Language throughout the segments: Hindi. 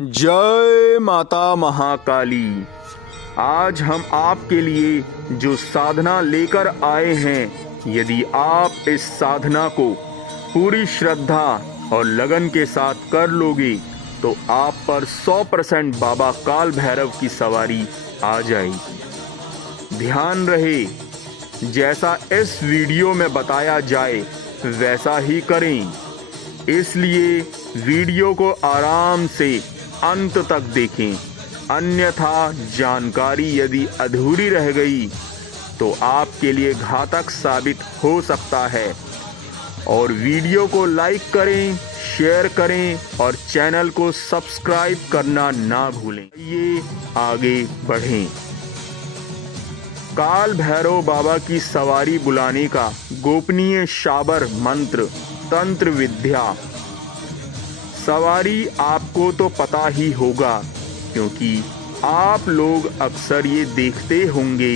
जय माता महाकाली। आज हम आपके लिए जो साधना लेकर आए हैं, यदि आप इस साधना को पूरी श्रद्धा और लगन के साथ कर लोगे तो आप पर 100% बाबा काल भैरव की सवारी आ जाएगी। ध्यान रहे, जैसा इस वीडियो में बताया जाए वैसा ही करें। इसलिए वीडियो को आराम से अंत तक देखें, अन्यथा जानकारी यदि अधूरी रह गई तो आपके लिए घातक साबित हो सकता है। और वीडियो को लाइक करें, शेयर करें और चैनल को सब्सक्राइब करना ना भूलें। ये आगे बढ़ें। काल भैरव बाबा की सवारी बुलाने का गोपनीय शाबर मंत्र तंत्र विद्या। सवारी आपको तो पता ही होगा, क्योंकि आप लोग अक्सर ये देखते होंगे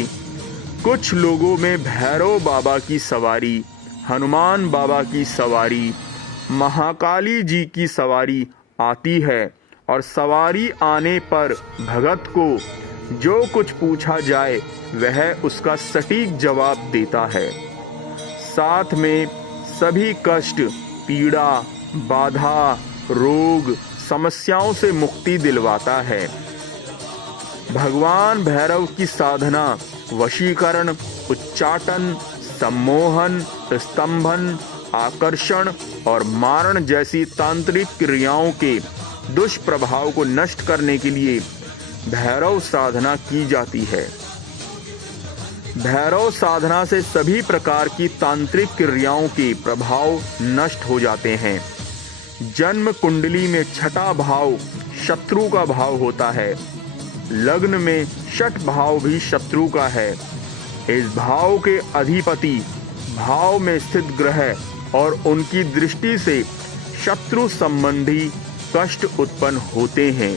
कुछ लोगों में भैरव बाबा की सवारी, हनुमान बाबा की सवारी, महाकाली जी की सवारी आती है और सवारी आने पर भगत को जो कुछ पूछा जाए वह उसका सटीक जवाब देता है। साथ में सभी कष्ट, पीड़ा, बाधा, रोग, समस्याओं से मुक्ति दिलवाता है। भगवान भैरव की साधना वशीकरण, उच्चाटन, सम्मोहन, स्तंभन, आकर्षण और मारण जैसी तांत्रिक क्रियाओं के दुष्प्रभाव को नष्ट करने के लिए भैरव साधना की जाती है। भैरव साधना से सभी प्रकार की तांत्रिक क्रियाओं के प्रभाव नष्ट हो जाते हैं। जन्म कुंडली में छठा भाव शत्रु का भाव होता है। लग्न में छठ भाव भी शत्रु का है। इस भाव के अधिपति भाव में स्थित ग्रह और उनकी दृष्टि से शत्रु संबंधी कष्ट उत्पन्न होते हैं।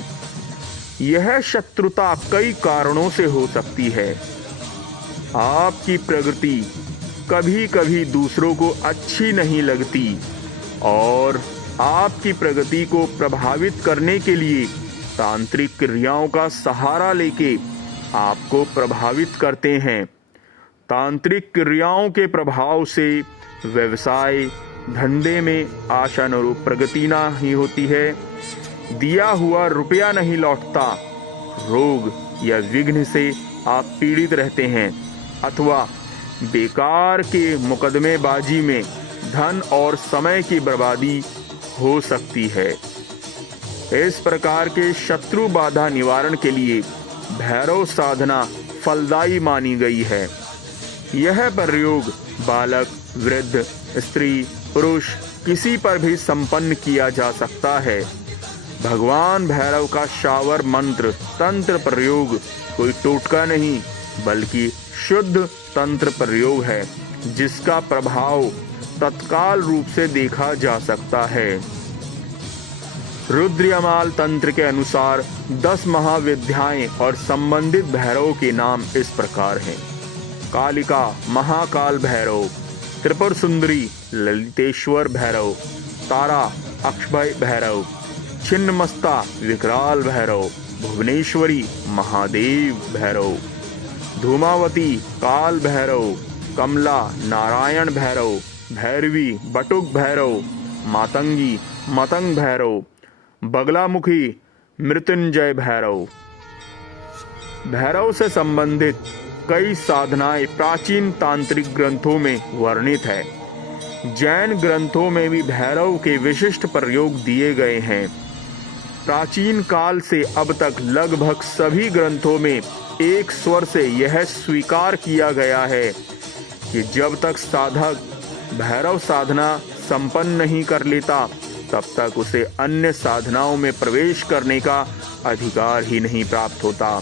यह शत्रुता कई कारणों से हो सकती है। आपकी प्रगति कभी कभी दूसरों को अच्छी नहीं लगती और आपकी प्रगति को प्रभावित करने के लिए तांत्रिक क्रियाओं का सहारा लेके आपको प्रभावित करते हैं। तांत्रिक क्रियाओं के प्रभाव से व्यवसाय धंधे में आशानुरूप प्रगति नहीं होती है, दिया हुआ रुपया नहीं लौटता, रोग या विघ्न से आप पीड़ित रहते हैं अथवा बेकार के मुकदमेबाजी में धन और समय की बर्बादी हो सकती है। इस प्रकार के शत्रु बाधा निवारण के लिए भैरव साधना फलदायी मानी गई है। यह प्रयोग बालक, वृद्ध, स्त्री, पुरुष किसी पर भी संपन्न किया जा सकता है। भगवान भैरव का शावर मंत्र तंत्र प्रयोग कोई टोटका नहीं बल्कि शुद्ध तंत्र प्रयोग है, जिसका प्रभाव तत्काल रूप से देखा जा सकता है। रुद्रयमाल तंत्र के अनुसार 10 महाविद्याएं और संबंधित भैरव के नाम इस प्रकार हैं। कालिका महाकाल भैरव, त्रिपुर सुंदरी ललितेश्वर भैरव, तारा अक्षभय भैरव, छिन्नमस्ता विकराल भैरव, भुवनेश्वरी महादेव भैरव, धूमावती काल भैरव, कमला नारायण भैरव, भैरवी बटुक भैरव, मातंगी मतंग भैरव, बगलामुखी मृत्युंजय भैरव। भैरव से संबंधित कई साधनाएं प्राचीन तांत्रिक ग्रंथों में वर्णित है। जैन ग्रंथों में भी भैरव के विशिष्ट प्रयोग दिए गए हैं। प्राचीन काल से अब तक लगभग सभी ग्रंथों में एक स्वर से यह स्वीकार किया गया है कि जब तक साधक भैरव साधना संपन्न नहीं कर लेता तब तक उसे अन्य साधनाओं में प्रवेश करने का अधिकार ही नहीं प्राप्त होता।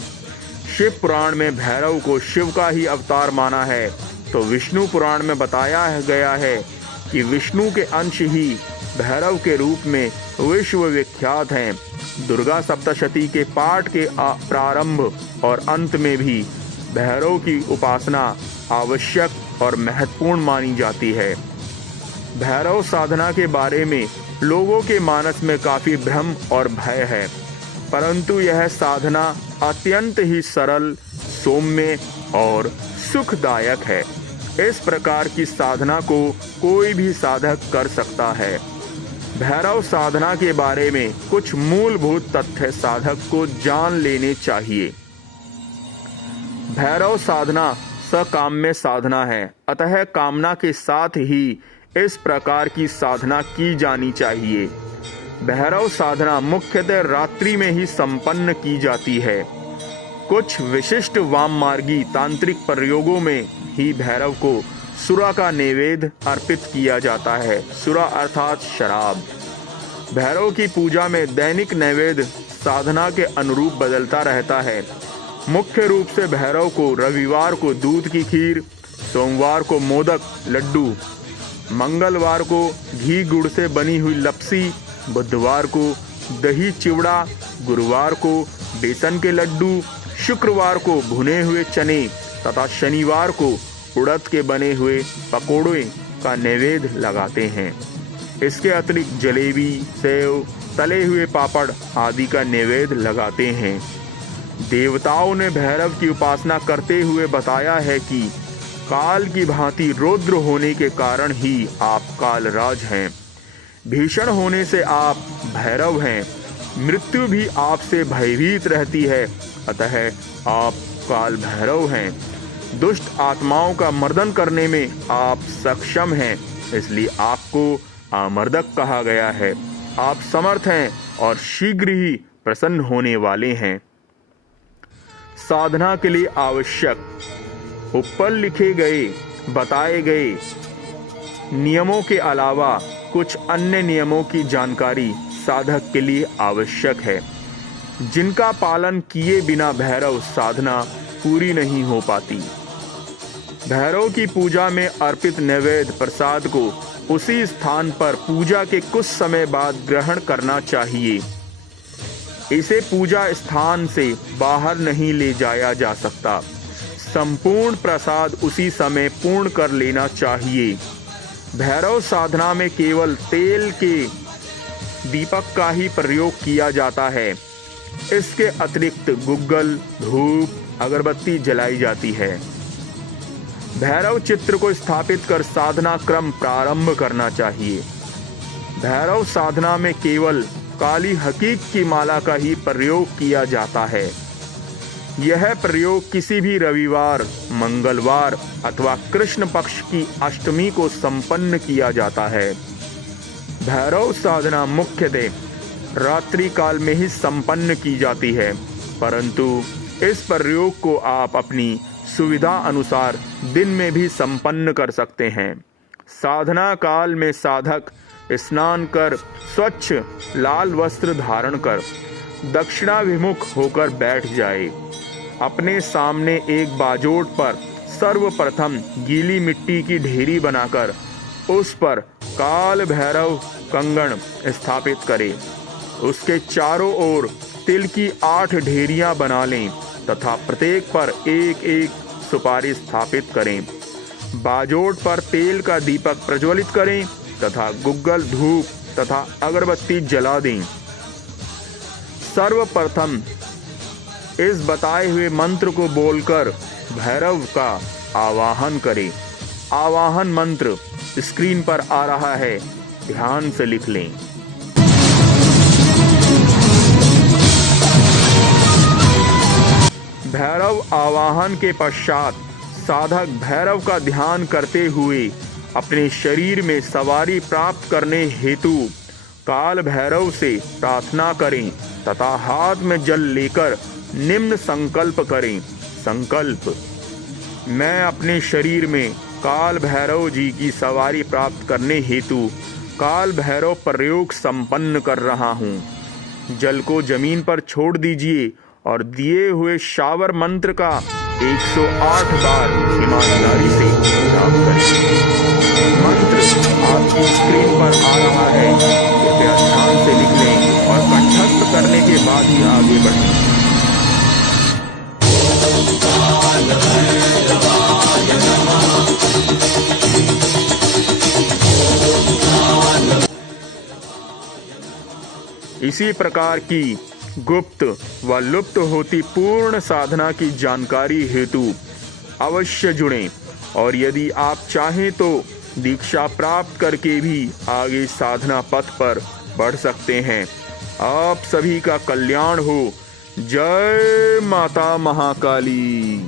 शिव पुराण में भैरव को शिव का ही अवतार माना है, तो विष्णु पुराण में बताया गया है कि विष्णु के अंश ही भैरव के रूप में विश्व विख्यात हैं। दुर्गा सप्तशती के पाठ के प्रारंभ और अंत में भी भैरव की उपासना आवश्यक और महत्वपूर्ण मानी जाती है। भैरव साधना के बारे में लोगों के मानस में काफी भ्रम और भय है। परंतु यह साधना अत्यंत ही सरल, सौम्य और सुखदायक है। इस प्रकार की साधना को कोई भी साधक कर सकता है। भैरव साधना के बारे में कुछ मूलभूत तथ्य साधक को जान लेने चाहिए। भैरव साधना सकाम्य साधना है, अतः कामना के साथ ही इस प्रकार की साधना की जानी चाहिए। भैरव साधना मुख्यतः रात्रि में ही संपन्न की जाती है। कुछ विशिष्ट वाम मार्गी तांत्रिक प्रयोगों में ही भैरव को सुरा का नैवेद्य अर्पित किया जाता है। सुरा अर्थात शराब। भैरव की पूजा में दैनिक नैवेद्य साधना के अनुरूप बदलता रहता है। मुख्य रूप से भैरव को रविवार को दूध की खीर, सोमवार को मोदक लड्डू, मंगलवार को घी गुड़ से बनी हुई लपसी, बुधवार को दही चिवड़ा, गुरुवार को बेसन के लड्डू, शुक्रवार को भुने हुए चने तथा शनिवार को उड़द के बने हुए पकोड़े का नैवेद्य लगाते हैं। इसके अतिरिक्त जलेबी, सेव, तले हुए पापड़ आदि का नैवेद्य लगाते हैं। देवताओं ने भैरव की उपासना करते हुए बताया है कि काल की भांति रौद्र होने के कारण ही आप कालराज हैं। भीषण होने से आप भैरव हैं। मृत्यु भी आपसे भयभीत रहती है, अतः आप काल भैरव हैं। दुष्ट आत्माओं का मर्दन करने में आप सक्षम हैं, इसलिए आपको आमर्दक कहा गया है। आप समर्थ हैं और शीघ्र ही प्रसन्न होने वाले हैं। साधना के लिए आवश्यक ऊपर लिखे गए बताए गए नियमों के अलावा कुछ अन्य नियमों की जानकारी साधक के लिए आवश्यक है, जिनका पालन किए बिना भैरव साधना पूरी नहीं हो पाती। भैरव की पूजा में अर्पित नैवेद्य प्रसाद को उसी स्थान पर पूजा के कुछ समय बाद ग्रहण करना चाहिए। इसे पूजा स्थान से बाहर नहीं ले जाया जा सकता। संपूर्ण प्रसाद उसी समय पूर्ण कर लेना चाहिए। भैरव साधना में केवल तेल के दीपक का ही प्रयोग किया जाता है। इसके अतिरिक्त गुग्गल, धूप, अगरबत्ती जलाई जाती है। भैरव चित्र को स्थापित कर साधना क्रम प्रारंभ करना चाहिए। भैरव साधना में केवल काली हकीक की माला का ही प्रयोग किया जाता है। यह प्रयोग किसी भी रविवार, मंगलवार अथवा कृष्ण पक्ष की अष्टमी को संपन्न किया जाता है। भैरव साधना मुख्यतः रात्रि काल में ही संपन्न की जाती है, परंतु इस प्रयोग को आप अपनी सुविधा अनुसार दिन में भी संपन्न कर सकते हैं। साधना काल में साधक स्नान कर स्वच्छ लाल वस्त्र धारण कर दक्षिणाभिमुख होकर बैठ जाए। अपने सामने एक बाजोट पर सर्वप्रथम गीली मिट्टी की ढेरी बनाकर उस पर काल भैरव कंगन स्थापित करें। उसके चारों ओर तिल की 8 ढेरियां बना लें तथा प्रत्येक पर एक एक सुपारी स्थापित करें। बाजोट पर तेल का दीपक प्रज्वलित करें तथा गुग्गल, धूप तथा अगरबत्ती जला दें। सर्वप्रथम इस बताए हुए मंत्र को बोलकर भैरव का आवाहन करें। आवाहन मंत्र स्क्रीन पर आ रहा है, ध्यान से लिख लें। भैरव आवाहन के पश्चात साधक भैरव का ध्यान करते हुए अपने शरीर में सवारी प्राप्त करने हेतु काल भैरव से प्रार्थना करें तथा हाथ में जल लेकर निम्न संकल्प करें। संकल्प: मैं अपने शरीर में काल भैरव जी की सवारी प्राप्त करने हेतु काल भैरव प्रयोग संपन्न कर रहा हूँ। जल को जमीन पर छोड़ दीजिए और दिए हुए शावर मंत्र का 108 बार ईमानदारी से जाप करें। मंत्र आपकी स्क्रीन पर आ रहा है, कृपया ध्यान से लिख लें और कंठस्थ करने के बाद ही आगे बढ़ें। इसी प्रकार की गुप्त व लुप्त होती पूर्ण साधना की जानकारी हेतु अवश्य जुड़ें और यदि आप चाहें तो दीक्षा प्राप्त करके भी आगे साधना पथ पर बढ़ सकते हैं। आप सभी का कल्याण हो। जय माता महाकाली।